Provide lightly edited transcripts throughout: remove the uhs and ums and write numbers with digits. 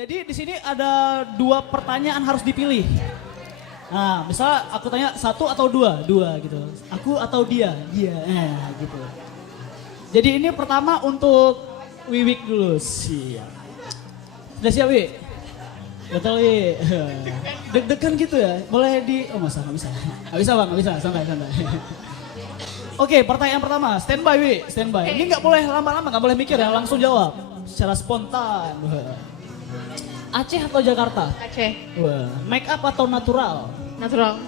Jadi di sini ada 2 pertanyaan harus dipilih. Nah, misalnya aku tanya 1 atau 2, 2 gitu. Aku atau dia, gitu. Jadi ini pertama untuk Wiwik dulu, siap. Sudah siap, Wi? Betul, Wi. Deg-degan gitu ya? Boleh oh masa nggak bisa? Nggak bisa bang, nggak bisa, santai. Oke, pertanyaan pertama, standby Wi, standby. Ini nggak boleh lama-lama, nggak boleh mikir ya, langsung jawab. Secara spontan. Aceh atau Jakarta? Aceh. Wah, make up atau natural? Natural.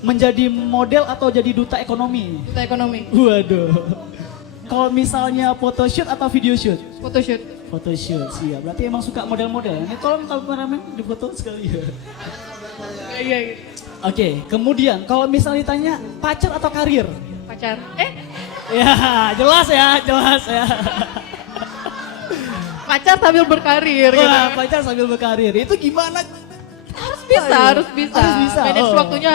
Menjadi model atau jadi duta ekonomi? Duta ekonomi. Waduh. Kalau misalnya photoshoot atau video shoot? Photoshoot. Photoshoot, siap. Berarti emang suka model-model. Ini tolong kameramen di foto sekali ya. Iya. Oke, kemudian kalau misalnya ditanya pacar atau karir? Pacar. Ya, jelas ya. Pacar sambil berkarir gitu. Wah, pacar sambil berkarir. Itu gimana? Harus bisa. Harus bisa. Manage Oh. waktunya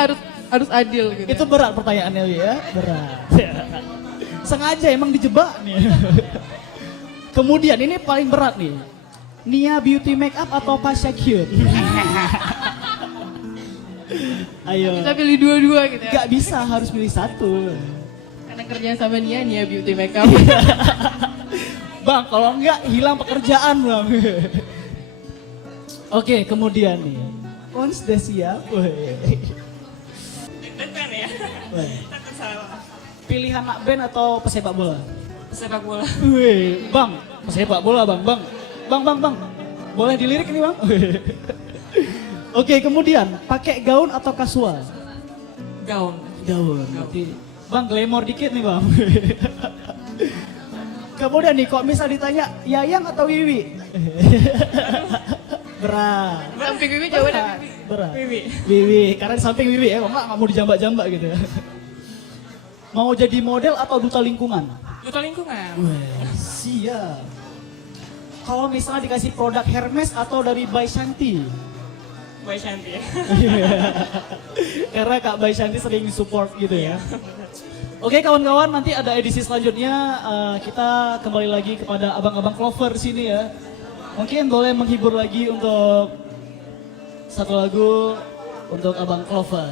harus adil gitu. Itu berat pertanyaannya Wi ya, berat. Sengaja emang dijebak nih. Kemudian ini paling berat nih. Nia Beauty Makeup atau Pasha Cute? Ayo. Bisa pilih dua-dua gitu ya. Gak bisa, harus pilih satu. Karena kerjaan sama Nia beauty makeup. Bang, kalau enggak hilang pekerjaan bang. Oke, kemudian nih. Ons sudah siap? Deg-degan ya. Takut salah. Pilihan anak band atau pesepak bola? Sepak bola. Wih, bang, pesepak bola bang. Bang. Boleh dilirik nih bang? Oke, kemudian pakai gaun atau kasual? Gaun. Gaun. Berarti, bang glamour dikit nih bang. Kemudian nih, kok misal ditanya Yayang atau Wiwi? Berat. Samping Wiwi jawabannya Wiwi. Berat. Wiwi. Wiwi, karena di samping Wiwi ya, nggak mau dijambak-jambak gitu ya. Mau jadi model atau duta lingkungan? Duta lingkungan. Wah, siap. Kalau misalnya dikasih produk Hermes atau dari Bay Shanti? Mbak Shanti. Karena Kak Bay Shanti sering support gitu ya. Oke kawan-kawan, nanti ada edisi selanjutnya kita kembali lagi kepada abang-abang Clover sini ya. Mungkin boleh menghibur lagi untuk satu lagu untuk abang Clover.